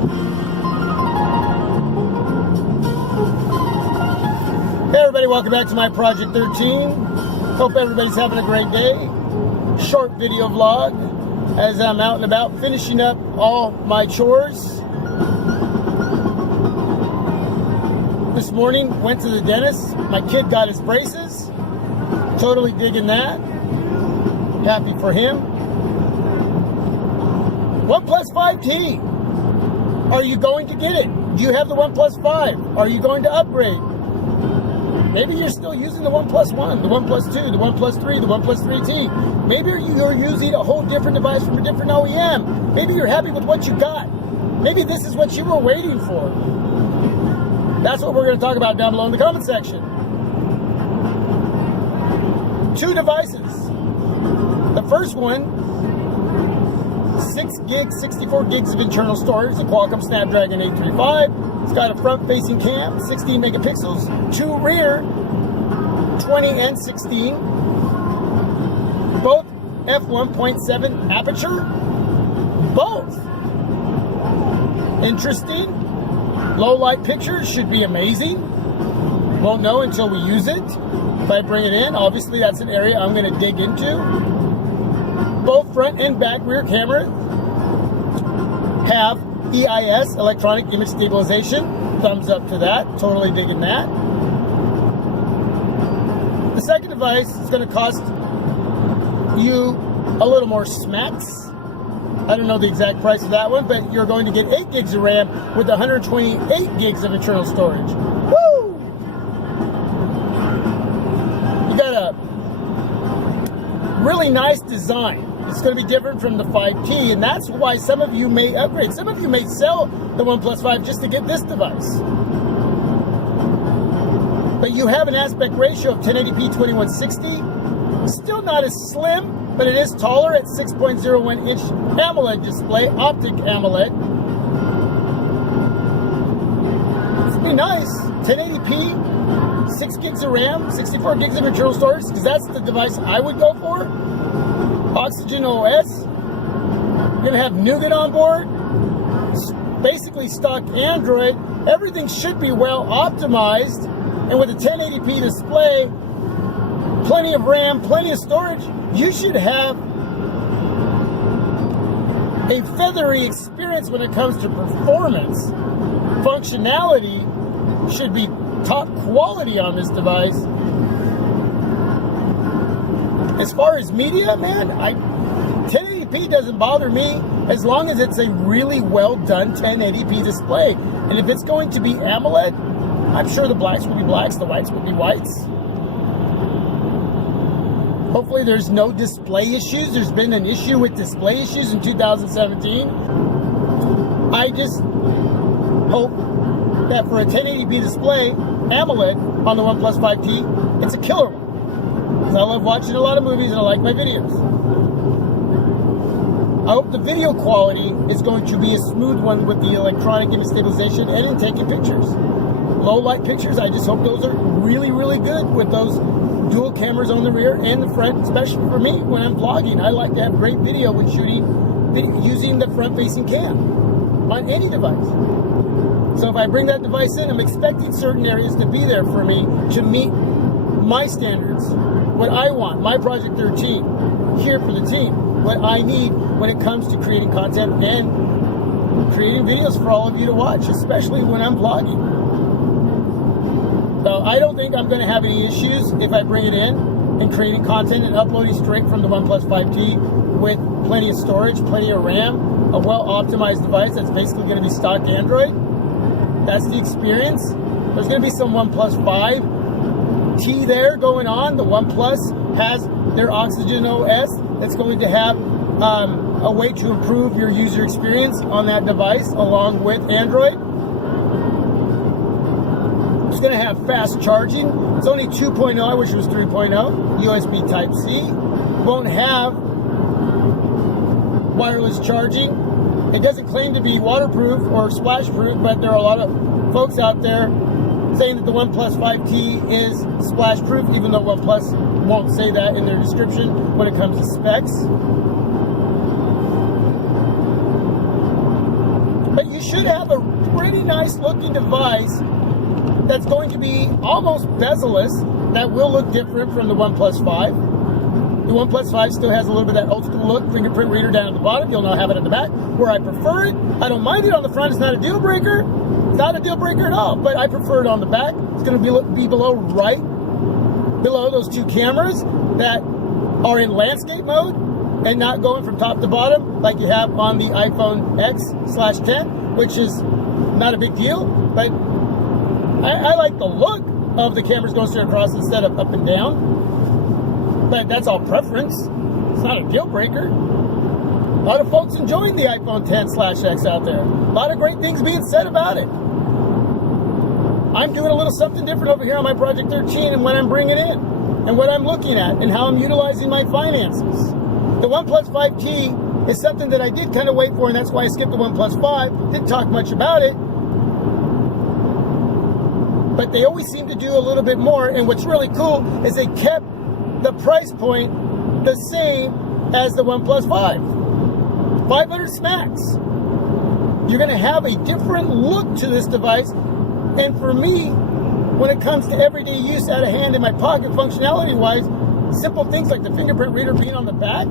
Hey everybody, welcome back to my Project 13. Hope everybody's having a great day. Short video vlog as I'm out and about finishing up all my chores. This morning, went to the dentist. My kid got his braces. Totally digging that. Happy for him. OnePlus 5T. Are you going to get it? Do you have the OnePlus 5? Are you going to upgrade? Maybe you're still using the OnePlus 1, the OnePlus 2, the OnePlus 3, the OnePlus 3T. Maybe you're using a whole different device from a different OEM. Maybe you're happy with what you got. Maybe this is what you were waiting for. That's what we're going to talk about down below in the comment section. 2 devices. The first one, 6 gigs, 64 gigs of internal storage, the Qualcomm Snapdragon 835. It's got a front-facing cam, 16 megapixels, 2 rear, 20 and 16. Both f1.7 aperture. Both. Interesting. Low light pictures should be amazing. Won't know until we use it. If I bring it in, obviously that's an area I'm going to dig into. Both front and back rear camera have EIS, electronic image stabilization. Thumbs up to that. Totally digging that. The second device is going to cost you a little more smacks. I don't know the exact price of that one, but you're going to get 8 gigs of RAM with 128 gigs of internal storage. Woo! You got a really nice design. It's going to be different from the 5T, and that's why some of you may upgrade. Some of you may sell the OnePlus 5 just to get this device. But you have an aspect ratio of 1080p 2160. Still not as slim, but it is taller at 6.01 inch AMOLED display, optic AMOLED. It's be nice. 1080p, 6 gigs of RAM, 64 gigs of internal storage, because that's the device I would go for. Oxygen OS. You're going to have Nougat on board. Basically stock Android. Everything should be well optimized. And with a 1080p display, plenty of RAM, plenty of storage, you should have a feathery experience when it comes to performance. Functionality should be top quality on this device. As far as media, man, 1080p doesn't bother me as long as it's a really well done 1080p display. And if it's going to be AMOLED, I'm sure the blacks will be blacks, the whites will be whites. Hopefully there's no display issues. There's been an issue with display issues in 2017. I just hope that for a 1080p display, AMOLED on the OnePlus 5T, it's a killer one. I love watching a lot of movies and I like my videos. I hope the video quality is going to be a smooth one with the electronic image stabilization and in taking pictures. Low light pictures, I just hope those are really, really good with those dual cameras on the rear and the front, especially for me when I'm vlogging. I like to have great video when shooting using the front-facing cam on any device. So if I bring that device in, I'm expecting certain areas to be there for me to meet my standards, what I want, my Project 13, here for the team, what I need when it comes to creating content and creating videos for all of you to watch, especially when I'm vlogging. So I don't think I'm going to have any issues if I bring it in and creating content and uploading straight from the OnePlus 5T with plenty of storage, plenty of RAM, a well-optimized device that's basically going to be stock Android. That's the experience. There's going to be some OnePlus 5T there going on. The OnePlus has their Oxygen OS that's going to have a way to improve your user experience on that device along with Android. It's going to have fast charging. It's only 2.0. I wish it was 3.0. USB Type-C. Won't have wireless charging. It doesn't claim to be waterproof or splash proof, but there are a lot of folks out there saying that the OnePlus 5T is splash proof, even though OnePlus won't say that in their description when it comes to specs. But you should have a pretty nice looking device that's going to be almost bezel-less, that will look different from the OnePlus 5. The OnePlus 5 still has a little bit of that old school look, fingerprint reader down at the bottom. You'll now have it at the back, where I prefer it. I don't mind it on the front. It's not a deal breaker. It's not a deal breaker at all, but I prefer it on the back. It's going to be below, right below those two cameras that are in landscape mode and not going from top to bottom like you have on the iPhone X/10, which is not a big deal, but I like the look of the cameras going straight across instead of up and down. But that's all preference. It's not a deal breaker. A lot of folks enjoying the iPhone X/X out there. A lot of great things being said about it. I'm doing a little something different over here on my Project 13 and what I'm bringing in and what I'm looking at and how I'm utilizing my finances. The OnePlus 5T is something that I did kind of wait for, and that's why I skipped the OnePlus 5. Didn't talk much about it. But they always seem to do a little bit more, and what's really cool is they kept the price point the same as the OnePlus 5. 500 smacks. You're going to have a different look to this device, and for me, when it comes to everyday use out of hand in my pocket functionality-wise, simple things like the fingerprint reader being on the back,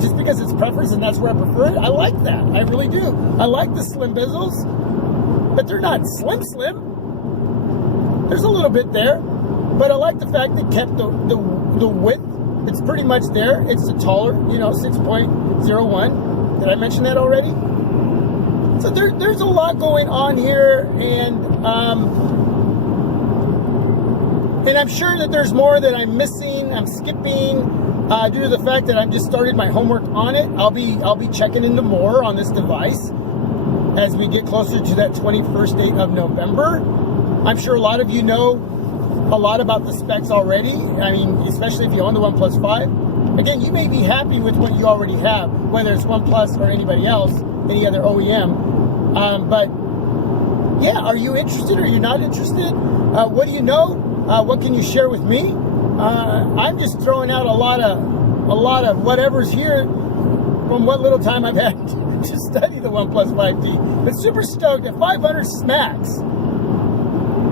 just because it's preference and that's where I prefer it, I like that. I really do. I like the slim bezels, but they're not slim. There's a little bit there, but I like the fact they kept the width. It's pretty much there. It's the taller, 6.01. Did I mention that already? So there's a lot going on here, and I'm sure that there's more that I'm missing, I'm skipping, due to the fact that I've just started my homework on it. I'll be checking into more on this device as we get closer to that 21st date of November. I'm sure a lot of you know a lot about the specs already. I mean, especially if you own the OnePlus 5. Again, you may be happy with what you already have, whether it's OnePlus or anybody else, any other OEM. But yeah, are you interested or are you not interested? What do you know? What can you share with me? I'm just throwing out a lot of whatever's here from what little time I've had to study the OnePlus 5T. But super stoked at 500 smacks.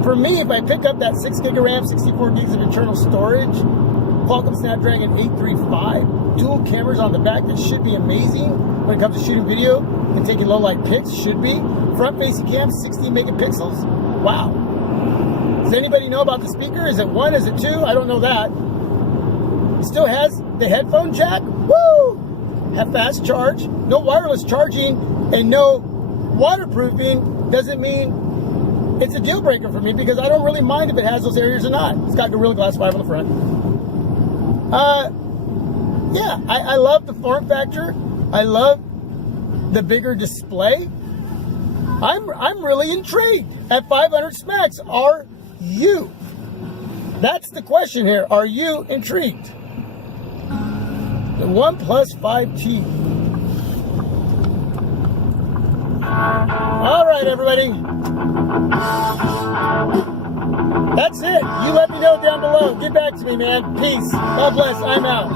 For me, if I pick up that 6 gig of RAM, 64 gigs of internal storage, Qualcomm Snapdragon 835, dual cameras on the back, that should be amazing when it comes to shooting video and taking low light pics, should be. Front-facing cam, 60 megapixels. Wow. Does anybody know about the speaker? Is it 1? Is it 2? I don't know that. It still has the headphone jack. Woo! Have fast charge. No wireless charging and no waterproofing doesn't mean it's a deal breaker for me, because I don't really mind if it has those areas or not. It's got Gorilla Glass 5 on the front. Yeah, I love the form factor. I love the bigger display. I'm really intrigued at 500 smacks. Are you? That's the question here. Are you intrigued? The OnePlus 5T. All right, everybody. That's it. You let me know down below. Get back to me, man. Peace. God bless. I'm out.